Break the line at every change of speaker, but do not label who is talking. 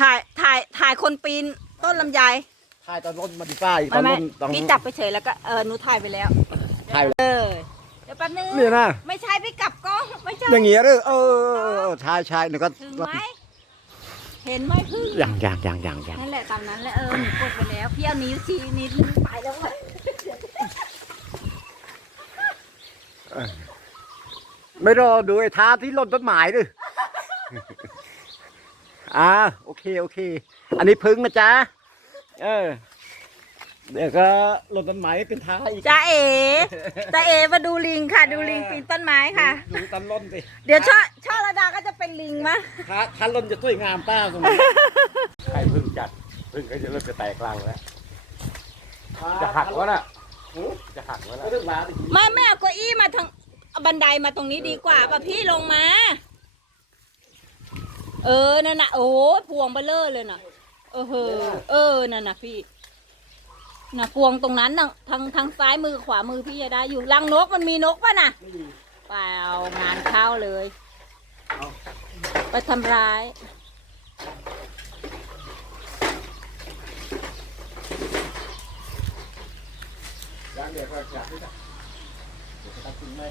ถ่ายถ่ายถ่ายคนปีนต้นลำไย
ถ่ายตอนรถมาดีฟ้าอีกต
ไม่
อน
ไม่
รถตอน
พี่จับไปเฉยแล้วก็เออหนูถ่ายไปแล้ว
ถ่ายไป
เออเดี๋ยวแป๊บนึง
เนี่ยนะ
ไม่ใช่พี่กลับกล้องไม่ใช่
อย่างเงี้ยเลยเออเออเออใช่ใช่หนูก็
ถึงไหมเห็นไหมพึ่ง
อย่างอย่างอย่างอย่างอย่าง
นั่นแหละตามนั้นแหละเออหนูกดไปแล้วพี่เอานิ้วชี้นิดนึงไปแล้วเว้ย
ไม่รอดูไอ้ท้าที่หล่นต้นไม้ดิ อ่าโอเคโอเค อันนี้พึ่งนะจ๊ะเออเดี๋ยวก็หล่นต้นไม้เป็นท้าอีก
จ้าเอ๋จ้าเอ๋มาดูลิงค่ะ ดูลิงปีนต้นไม้ค่ะ
ดูตอนหล่นสิ
เดี๋ยวช่อช่อระดาก็จะเป็นลิงมะ
ท้าท้าหล่นจะสวยงามป้าสมมติใครพึ่งจัดพึ่งก็จะเริ่มจะแตกรังแล้วจะหักวะน่ะจะหักวะน่ะเรื่องราว
ไม่ไม่เอาเก้าอี้มาทางเอาบันไดมาตรงนี้ดีกว่าป่ะพี่ลงมา เออ นั่นน่ะ โอ้ยพวงเบลเลอร์เลยน่ะ เออเฮอเออ นั่นน่ะพี่ น่ะพวงตรงนั้นน่ะทางทางซ้ายมือขวามือพี่จะได้อยู่รังนกมันมีนกป่ะน่ะเปล่างานเข้าเลยไปทำร้าย
ยังเดี๋ยวก็จับด้วยจ้ะเดี๋ยวจะตัดทิ้งไหม